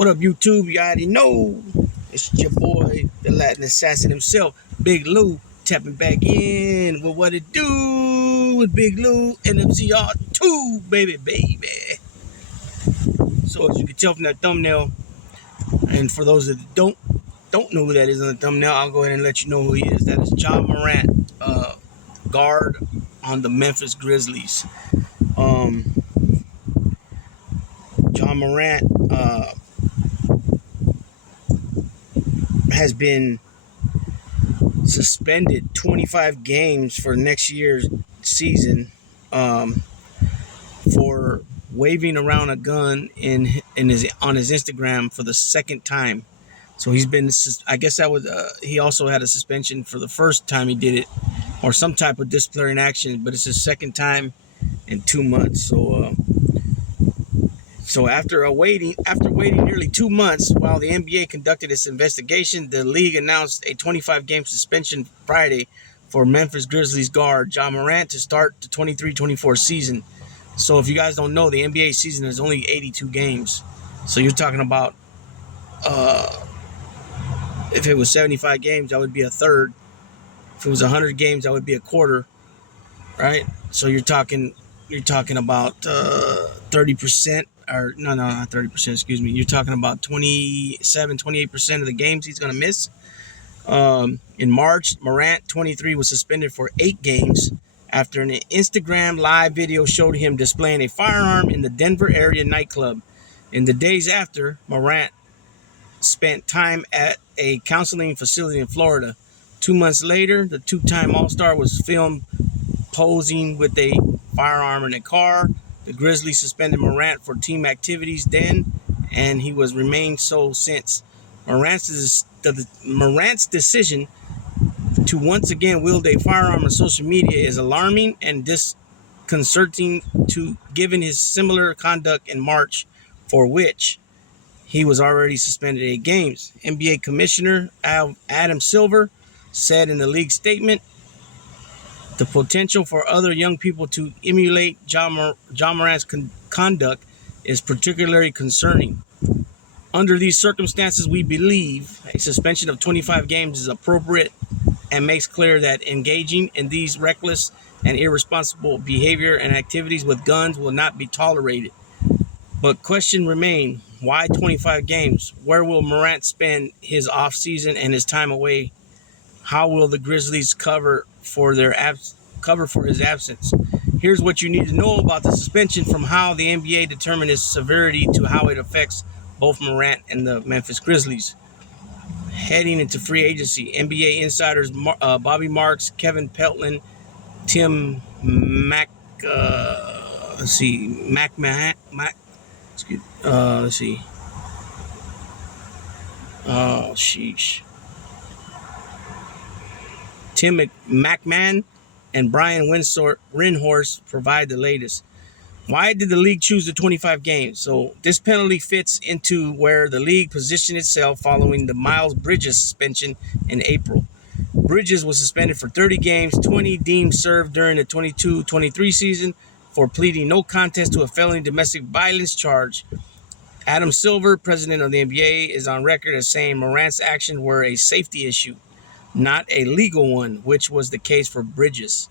What up, YouTube? You already know it's your boy, the Latin assassin himself, Big Lou, tapping back in with what it do with Big Lou and MCR2, baby. So as you can tell from that thumbnail, and for those that don't know who that is on the thumbnail, I'll go ahead and let you know who he is. That is Ja Morant, guard on the Memphis Grizzlies. Ja Morant has been suspended 25 games for next year's season for waving around a gun on his Instagram for the second time. So he's been, I guess that was, he also had a suspension for the first time he did it, or some type of disciplinary action, but it's his second time in 2 months. So after waiting nearly 2 months while the NBA conducted its investigation, the league announced a 25-game suspension Friday for Memphis Grizzlies guard Ja Morant to start the 23-24 season. So if you guys don't know, the NBA season is only 82 games. So you're talking about, if it was 75 games, that would be a third. If it was 100 games, that would be a quarter, right? So you're talking about 30%. Or no, not 30%, excuse me. You're talking about 28% of the games he's going to miss. In March, Morant, 23, was suspended for 8 games after an Instagram live video showed him displaying a firearm in the Denver area nightclub. In the days after, Morant spent time at a counseling facility in Florida. 2 months later, the two-time All-Star was filmed posing with a firearm in a car. The Grizzlies suspended Morant for team activities then, and he was remained so since. Morant's decision to once again wield a firearm on social media is alarming and disconcerting given his similar conduct in March, for which he was already suspended 8 games. NBA Commissioner Adam Silver said in the league statement, "The potential for other young people to emulate Ja Morant's conduct is particularly concerning. Under these circumstances, we believe a suspension of 25 games is appropriate and makes clear that engaging in these reckless and irresponsible behavior and activities with guns will not be tolerated. But questions remain. Why 25 games? Where will Morant spend his offseason and his time away? How will the Grizzlies cover for his absence? Here's what you need to know about the suspension from how the NBA determined its severity to how it affects both Morant and the Memphis Grizzlies. Heading into free agency, NBA insiders Bobby Marks, Kevin Pelton, Tim Tim McMahon and Brian Windhorst provide the latest. Why did the league choose the 25 games? So this penalty fits into where the league positioned itself following the Miles Bridges suspension in April. Bridges was suspended for 30 games, 20 deemed served during the 22-23 season for pleading no contest to a felony domestic violence charge. Adam Silver, president of the NBA, is on record as saying Morant's actions were a safety issue, not a legal one, which was the case for Bridges.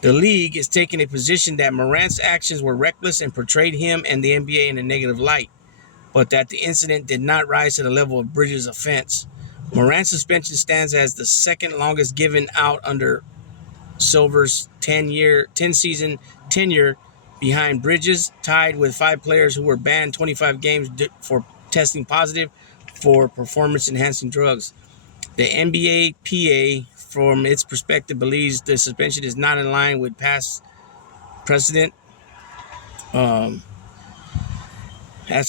The league is taking a position that Morant's actions were reckless and portrayed him and the NBA in a negative light, but that the incident did not rise to the level of Bridges' offense. Morant's suspension stands as the second longest given out under Silver's 10-season tenure, behind Bridges, tied with 5 players who were banned 25 games for testing positive for performance-enhancing drugs. The NBA-PA, from its perspective, believes the suspension is not in line with past precedent. As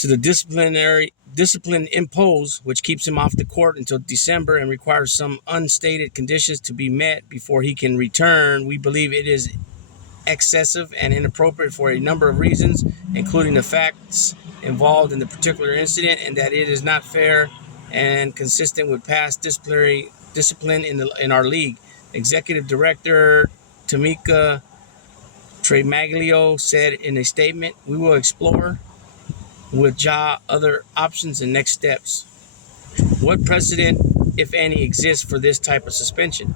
to the discipline imposed, which keeps him off the court until December and requires some unstated conditions to be met before he can return, we believe it is excessive and inappropriate for a number of reasons, including the facts involved in the particular incident, and that it is not fair and consistent with past discipline in our league. Executive Director Tamika Tremaglio said in a statement, "We will explore with Ja other options and next steps. What precedent, if any, exists for this type of suspension?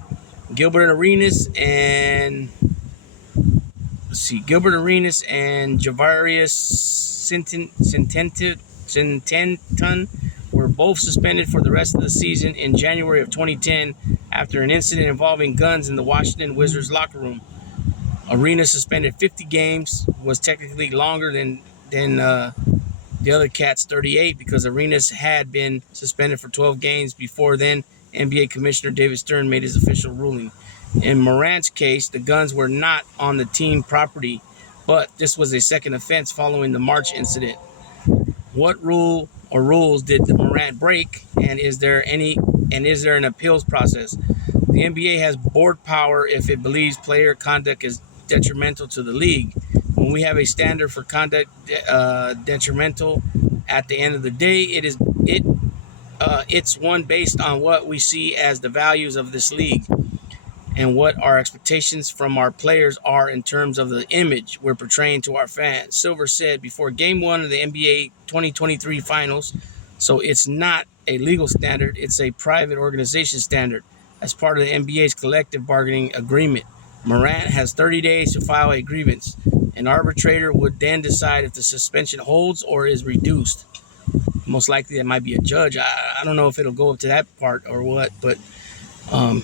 Gilbert Arenas and Javarius Cententon were both suspended for the rest of the season in January of 2010 after an incident involving guns in the Washington Wizards locker room. Arenas suspended 50 games, was technically longer than the other cat's 38 because Arenas had been suspended for 12 games before then. NBA Commissioner David Stern made his official ruling. In Morant's case, the guns were not on the team property, but this was a second offense following the March incident. What rule or rules did Morant break, and is there an appeals process? The NBA has board power if it believes player conduct is detrimental to the league. When we have a standard for conduct detrimental, at the end of the day, it's one based on what we see as the values of this league and what our expectations from our players are in terms of the image we're portraying to our fans. Silver said before Game 1 of the NBA 2023 Finals, so it's not a legal standard, it's a private organization standard as part of the NBA's collective bargaining agreement. Morant has 30 days to file a grievance. An arbitrator would then decide if the suspension holds or is reduced. Most likely that might be a judge. I don't know if it'll go up to that part or what, but I'm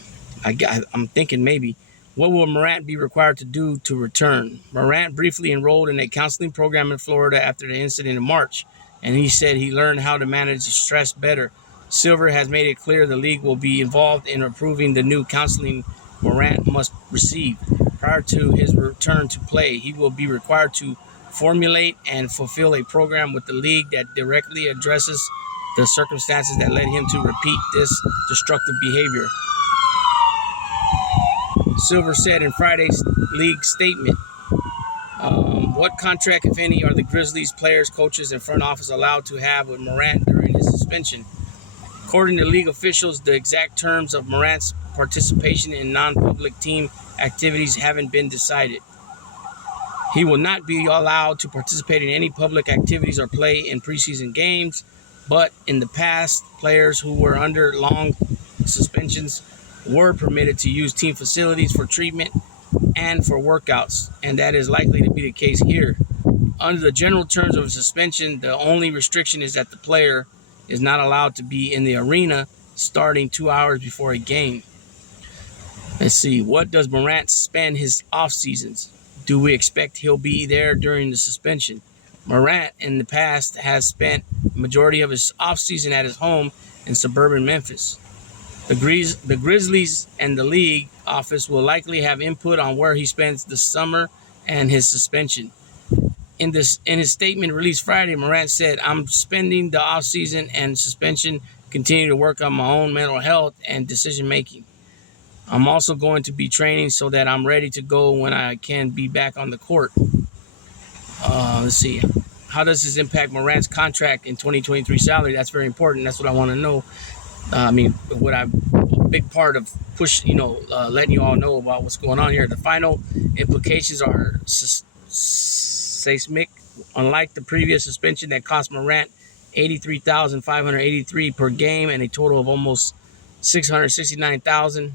thinking maybe. What will Morant be required to do to return? Morant briefly enrolled in a counseling program in Florida after the incident in March, and he said he learned how to manage stress better. Silver has made it clear the league will be involved in approving the new counseling Morant must receive. Prior to his return to play, he will be required to formulate and fulfill a program with the league that directly addresses the circumstances that led him to repeat this destructive behavior. Silver said in Friday's league statement, what contract, if any, are the Grizzlies players, coaches, and front office allowed to have with Morant during his suspension? According to league officials, the exact terms of Morant's participation in non-public team activities haven't been decided. He will not be allowed to participate in any public activities or play in preseason games, but in the past, players who were under long suspensions were permitted to use team facilities for treatment and for workouts, and that is likely to be the case here. Under the general terms of a suspension, the only restriction is that the player is not allowed to be in the arena starting 2 hours before a game. Let's see, what does Morant spend his off seasons? Do we expect he'll be there during the suspension? Morant in the past has spent the majority of his off season at his home in suburban Memphis. The Grizzlies and the league office will likely have input on where he spends the summer and his suspension. In his statement released Friday, Morant said, I'm spending the offseason and suspension continue to work on my own mental health and decision making. I'm also going to be training so that I'm ready to go when I can be back on the court. Let's see. How does this impact Morant's contract in 2023 salary? That's very important. That's what I want to know. A big part of letting you all know about what's going on here. The final implications are seismic. Unlike the previous suspension that cost Morant $83,583 per game and a total of almost $669,000,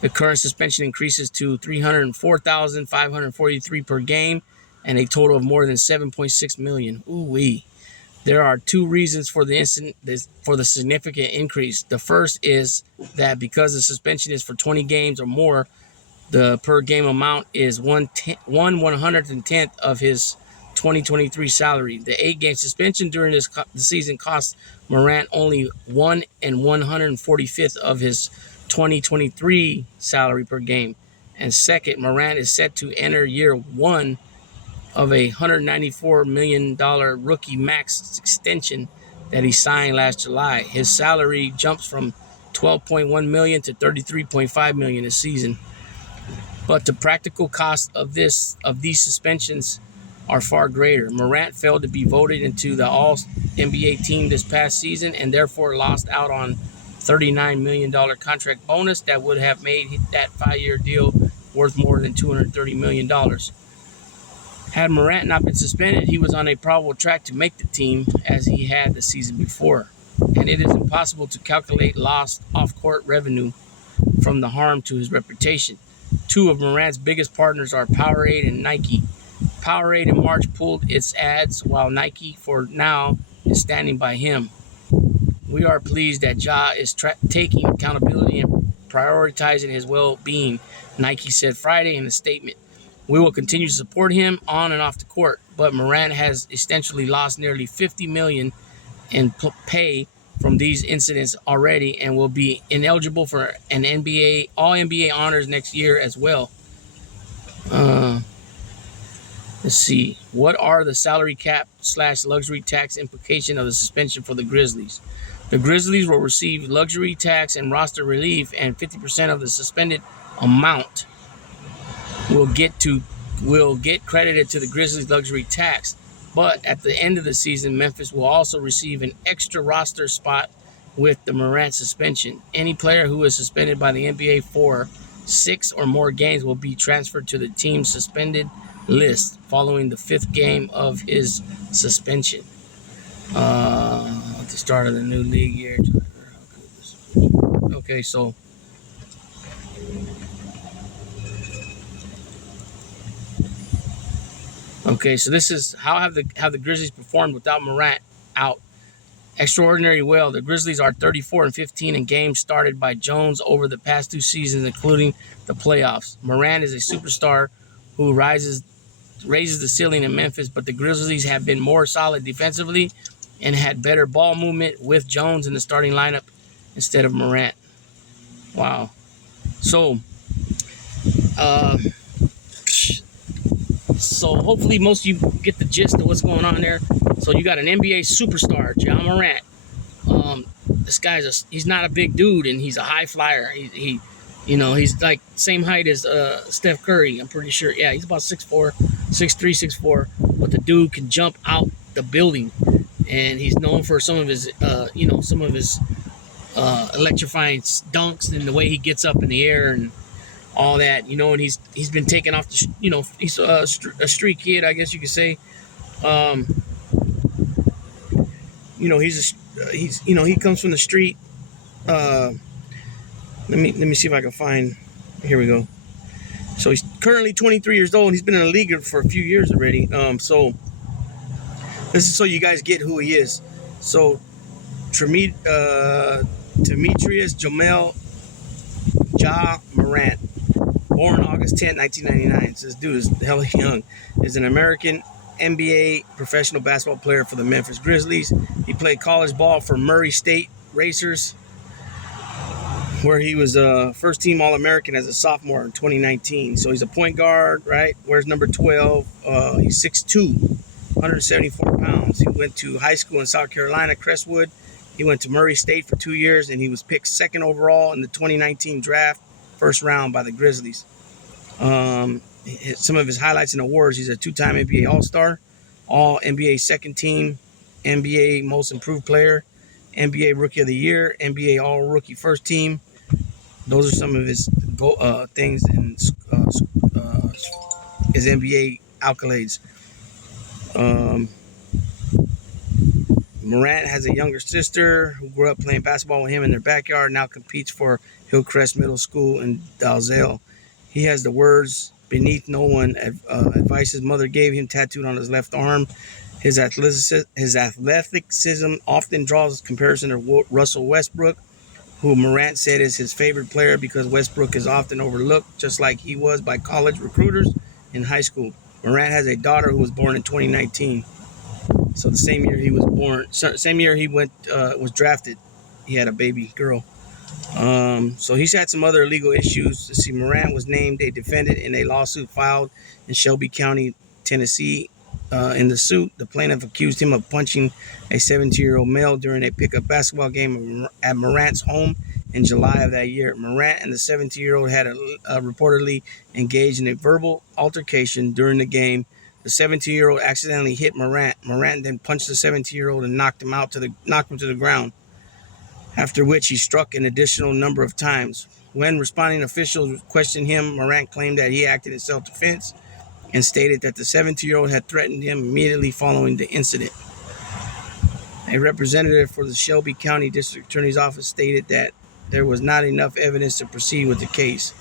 the current suspension increases to $304,543 per game and a total of more than $7.6 million. Ooh-wee. There are two reasons for the significant increase. The first is that because the suspension is for 20 games or more, the per game amount is 1/110th of his 2023 salary. The 8-game suspension during the season cost Morant only 1/145th of his 2023 salary per game. And second, Morant is set to enter year one of a $194 million rookie max extension that he signed last July. His salary jumps from $12.1 million to $33.5 million a season. But the practical cost of these suspensions are far greater. Morant failed to be voted into the All-NBA team this past season and therefore lost out on $39 million contract bonus that would have made that 5-year deal worth more than $230 million. Had Morant not been suspended, he was on a probable track to make the team as he had the season before. And it is impossible to calculate lost off-court revenue from the harm to his reputation. Two of Morant's biggest partners are Powerade and Nike. Powerade in March pulled its ads, while Nike, for now, is standing by him. We are pleased that Ja is taking accountability and prioritizing his well-being, Nike said Friday in a statement. We will continue to support him on and off the court, but Morant has essentially lost nearly $50 million in pay from these incidents already and will be ineligible for an NBA All-NBA honors next year as well. Let's see. What are the salary cap / luxury tax implications of the suspension for the Grizzlies? The Grizzlies will receive luxury tax and roster relief, and 50% of the suspended amount will get credited to the Grizzlies luxury tax. But at the end of the season, Memphis will also receive an extra roster spot with the Morant suspension. Any player who is suspended by the NBA for 6 or more games will be transferred to the team's suspended list following the 5th game of his suspension. At the start of the new league year. Okay, so this is how the Grizzlies performed without Morant out. Extraordinary well. The Grizzlies are 34-15 in games started by Jones over the past 2 seasons, including the playoffs. Morant is a superstar who raises the ceiling in Memphis, but the Grizzlies have been more solid defensively and had better ball movement with Jones in the starting lineup instead of Morant. Wow. So hopefully most of you get the gist of what's going on there. So you got an NBA superstar, Ja Morant. This guy's he's not a big dude, and he's a high flyer. He's like same height as Steph Curry. I'm pretty sure. Yeah, he's about 6'4", 6'3", 6'4". But the dude can jump out the building, and he's known for some of his electrifying dunks and the way he gets up in the air and all that. And he's been taken off the. He's a street kid, I guess you could say. He comes from the street. Let me see if I can find. Here we go. So he's currently 23 years old. He's been in the league for a few years already. So this is so you guys get who he is. So Demetrius Jamel Ja Morant, born August 10, 1999. So this dude is hella young. Is an American NBA professional basketball player for the Memphis Grizzlies. He played college ball for Murray State Racers, where he was a first-team All-American as a sophomore in 2019. So he's a point guard, right? Wears number 12. He's 6'2", 174 pounds. He went to high school in South Carolina, Crestwood. He went to Murray State for 2 years, and he was picked 2nd overall in the 2019 draft, first round by the Grizzlies. Some of his highlights and awards: he's a 2-time NBA All-Star, All-NBA second team, NBA Most Improved Player, NBA Rookie of the Year, NBA All-Rookie First Team. Those are some of his things and his NBA accolades. Morant has a younger sister who grew up playing basketball with him in their backyard, now competes for Hillcrest Middle School in Dalzell. He has the words "beneath no one" advice his mother gave him tattooed on his left arm. His athleticism often draws comparison to Russell Westbrook, who Morant said is his favorite player because Westbrook is often overlooked, just like he was by college recruiters in high school. Morant has a daughter who was born in 2019. So the same year he was born, same year he was drafted, he had a baby girl. So he's had some other legal issues. Let's see, Morant was named a defendant in a lawsuit filed in Shelby County, Tennessee. In the suit, the plaintiff accused him of punching a 17-year-old male during a pickup basketball game at Morant's home in July of that year. Morant and the 17-year-old had reportedly engaged in a verbal altercation during the game. The 17-year-old accidentally hit Morant. Morant then punched the 17-year-old and knocked him to the ground, after which he struck an additional number of times. When responding officials questioned him, Morant claimed that he acted in self-defense and stated that the 17-year-old had threatened him immediately following the incident. A representative for the Shelby County District Attorney's Office stated that there was not enough evidence to proceed with the case.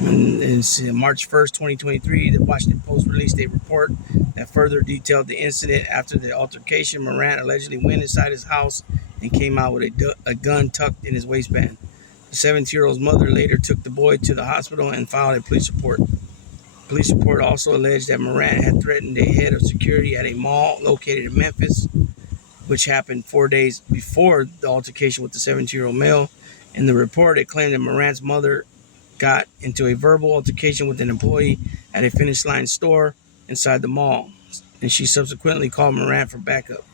In March 1st, 2023, the Washington Post released a report that further detailed the incident. After the altercation, Morant allegedly went inside his house and came out with a gun tucked in his waistband. The 17-year-old's mother later took the boy to the hospital and filed a police report. The police report also alleged that Morant had threatened the head of security at a mall located in Memphis, which happened 4 days before the altercation with the 17-year-old male. In the report, it claimed that Morant's mother got into a verbal altercation with an employee at a Finish Line store inside the mall, and she subsequently called Morant for backup.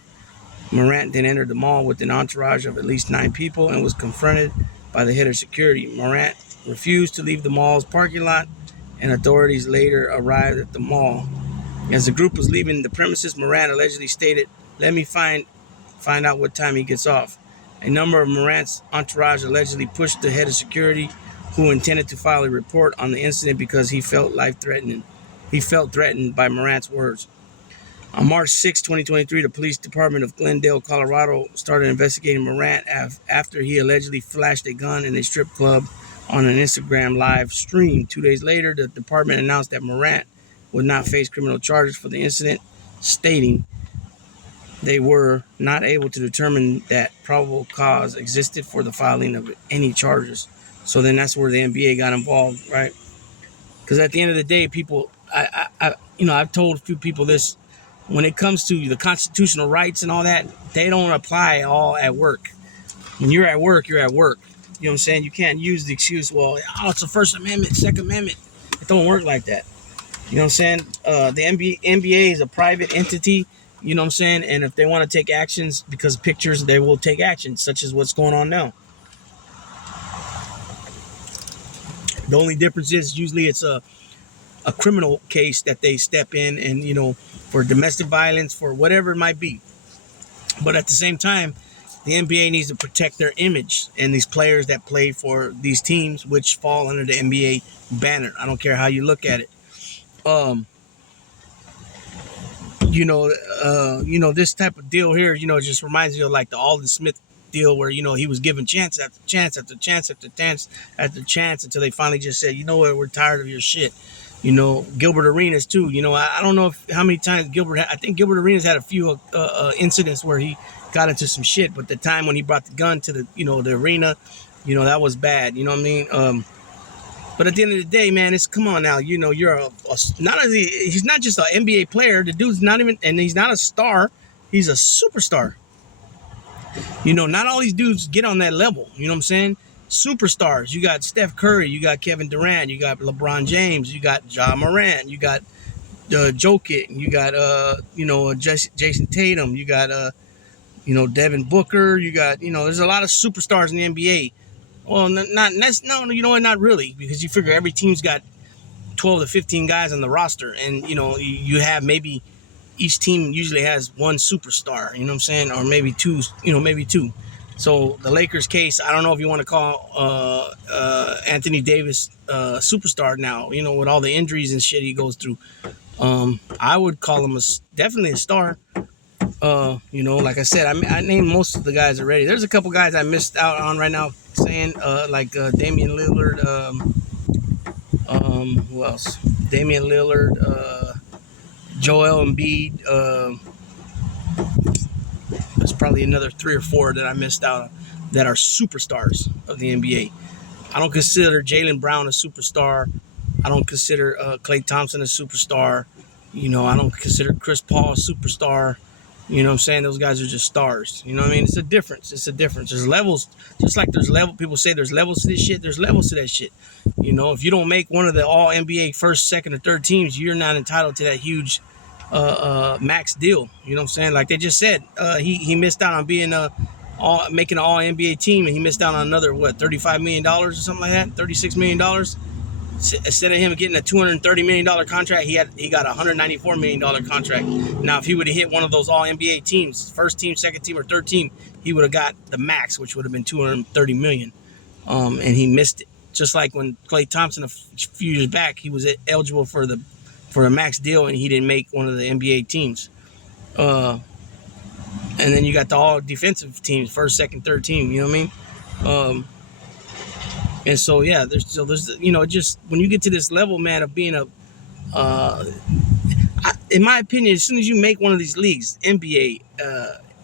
Morant then entered the mall with an entourage of at least 9 people and was confronted by the head of security. Morant refused to leave the mall's parking lot, and authorities later arrived at the mall. As the group was leaving the premises, Morant allegedly stated, "Let me find out what time he gets off." A number of Morant's entourage allegedly pushed the head of security, who intended to file a report on the incident because he felt threatened by Morant's words. On March 6, 2023, the police department of Glendale, Colorado started investigating Morant after he allegedly flashed a gun in a strip club on an Instagram live stream. 2 days later, the department announced that Morant would not face criminal charges for the incident, stating they were not able to determine that probable cause existed for the filing of any charges. So then that's where the NBA got involved, right? Because at the end of the day, people, I've told a few people this, when it comes to the constitutional rights and all that, they don't apply all at work. When you're at work, you're at work. You know what I'm saying? You can't use the excuse, well, it's the First Amendment, Second Amendment. It don't work like that. You know what I'm saying? The NBA is a private entity, you know what I'm saying? And if they want to take actions because of pictures, they will take action, such as what's going on now. The only difference is usually it's a criminal case that they step in and, for domestic violence, for whatever it might be. But at the same time, the NBA needs to protect their image and these players that play for these teams, which fall under the NBA banner. I don't care how you look at it. This type of deal here, just reminds me of like the Alden Smith deal where, he was given chance after chance after chance after chance after chance until they finally just said, you know what, we're tired of your shit. Gilbert Arenas too. I don't know how many times I think Gilbert Arenas had a few incidents where he got into some shit, but the time when he brought the gun to the arena, that was bad. You know what I mean? But at the end of the day, man, come on now. You're he's not just an NBA player. The dude's not even, and he's not a star. He's a superstar. Not all these dudes get on that level. You know what I'm saying? Superstars. You got Steph Curry. You got Kevin Durant. You got LeBron James. You got Ja Morant. You got Jokic. You got Jason Tatum. You got Devin Booker. You got there's a lot of superstars in the NBA. Well, not really, because you figure every team's got 12 to 15 guys on the roster, and you have maybe each team usually has one superstar, you know what I'm saying, or maybe two, So the Lakers case, I don't know if you want to call Anthony Davis superstar now, with all the injuries and shit he goes through. I would call him definitely a star. Like I said, I named most of the guys already. There's a couple guys I missed out on right now, saying like Damian Lillard. Who else? Damian Lillard, Joel Embiid. There's probably another 3 or 4 that I missed out on that are superstars of the NBA. I don't consider Jaylen Brown a superstar. I don't consider Klay Thompson a superstar. I don't consider Chris Paul a superstar. You know what I'm saying? Those guys are just stars. You know what I mean? It's a difference. There's levels. Just like people say there's levels to this shit. There's levels to that shit. If you don't make one of the all NBA first, second, or third teams, you're not entitled to that huge max deal. You know what I'm saying? Like they just said, he missed out on being making an all NBA team, and he missed out on another, $35 million or something like that? $36 million? Instead of him getting a $230 million contract, he got a $194 million contract. Now, if he would have hit one of those all-NBA teams, first team, second team, or third team, he would have got the max, which would have been $230 million. And he missed it. Just like when Klay Thompson, a few years back, he was eligible for the for a max deal, and he didn't make one of the NBA teams. And then you got the all defensive teams, first, second, third team. You know what I mean? And so yeah, there's just when you get to this level, man, of being in my opinion, as soon as you make one of these leagues, NBA,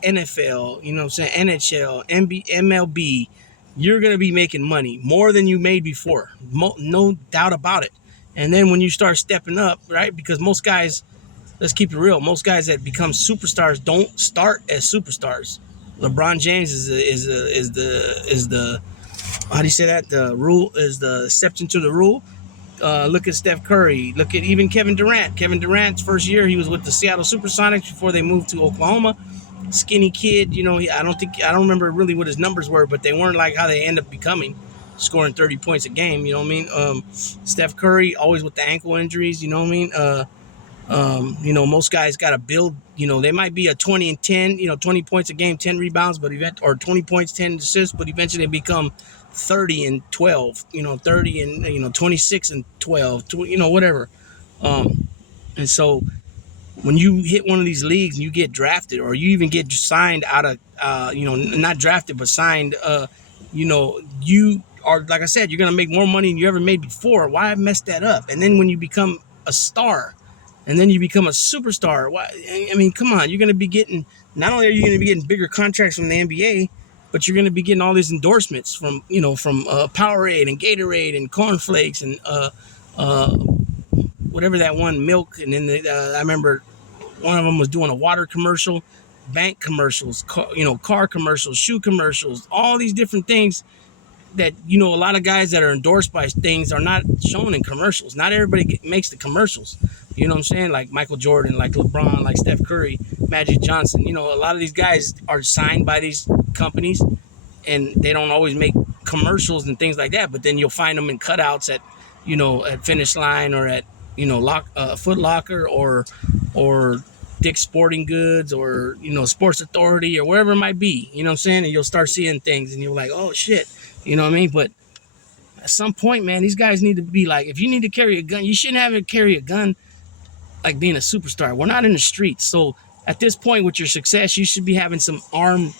NFL, you know what I'm saying, NHL, MLB, you're gonna be making money more than you made before, no doubt about it. And then when you start stepping up, right? Because most guys, let's keep it real, most guys that become superstars don't start as superstars. LeBron James is the how do you say that? The rule is the exception to the rule. Look at Steph Curry. Look at even Kevin Durant. Kevin Durant's first year, he was with the Seattle Supersonics before they moved to Oklahoma. Skinny kid, I don't remember really what his numbers were, but they weren't like how they end up becoming, scoring 30 points a game. You know what I mean? Steph Curry always with the ankle injuries. You know what I mean? Most guys got to build. They might be a 20 and 10. 20 points a game, 10 rebounds, or 20 points, 10 assists, but eventually they become 30 and 12, 30 and 26 and 12, whatever. And so when you hit one of these leagues and you get drafted, or you even get signed out of not drafted but signed, you are, like I said, you're gonna make more money than you ever made before. Why mess that up? And then when you become a star, and then you become a superstar, why? I mean, come on, you're gonna be getting, not only are you gonna be getting bigger contracts from the NBA, but you're going to be getting all these endorsements from Powerade and Gatorade and cornflakes and whatever that one, milk. And then I remember one of them was doing a water commercial, bank commercials, car commercials, shoe commercials, all these different things that, a lot of guys that are endorsed by things are not shown in commercials. Not everybody makes the commercials. You know what I'm saying? Like Michael Jordan, like LeBron, like Steph Curry, Magic Johnson. A lot of these guys are signed by these companies, and they don't always make commercials and things like that. But then you'll find them in cutouts at, at Finish Line, or at, Foot Locker, or Dick's Sporting Goods, or, Sports Authority, or wherever it might be. You know what I'm saying? And you'll start seeing things, and you're like, oh shit. You know what I mean? But at some point, man, these guys need to be like, if you need to carry a gun, you shouldn't have to carry a gun like being a superstar. We're not in the streets. So at this point with your success, you should be having some armed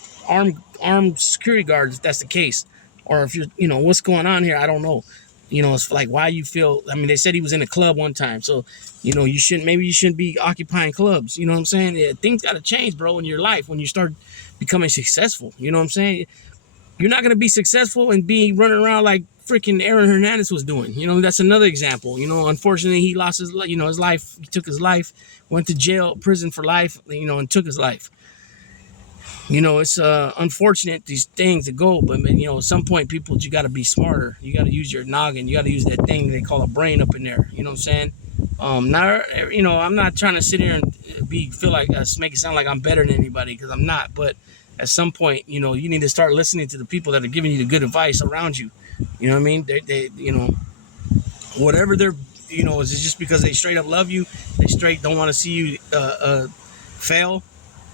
security guards if that's the case. Or if you're, what's going on here, I don't know. It's like, why you feel, I mean, they said he was in a club one time. So, maybe you shouldn't be occupying clubs. You know what I'm saying? Yeah, things got to change, bro, in your life when you start becoming successful. You know what I'm saying? You're not going to be successful and be running around like freaking Aaron Hernandez was doing. That's another example. Unfortunately, he lost his life. He took his life, went to jail, prison for life, and took his life. It's unfortunate, these things that go, but at some point, people, you got to be smarter. You got to use your noggin. You got to use that thing they call a brain up in there. You know what I'm saying? I'm not trying to sit here and feel like make it sound like I'm better than anybody, because I'm not. But at some point, you need to start listening to the people that are giving you the good advice around you. You know what I mean? They whatever they're, is it just because they straight up love you? They straight don't want to see you fail,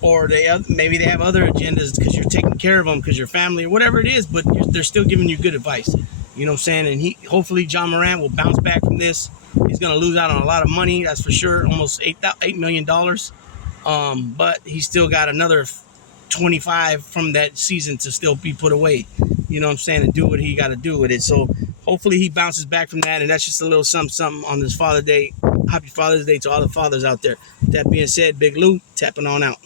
or maybe they have other agendas because you're taking care of them because you're family, or whatever it is. But they're still giving you good advice. You know what I'm saying? And hopefully John Morant will bounce back from this. He's gonna lose out on a lot of money, that's for sure, almost $8 million. But he's still got another 25 from that season to still be put away, you know what I'm saying, and do what he got to do with it. So hopefully he bounces back from that, and that's just a little something on this Father's Day. Happy Father's Day to all the fathers out there. With that being said, Big Lou tapping on out.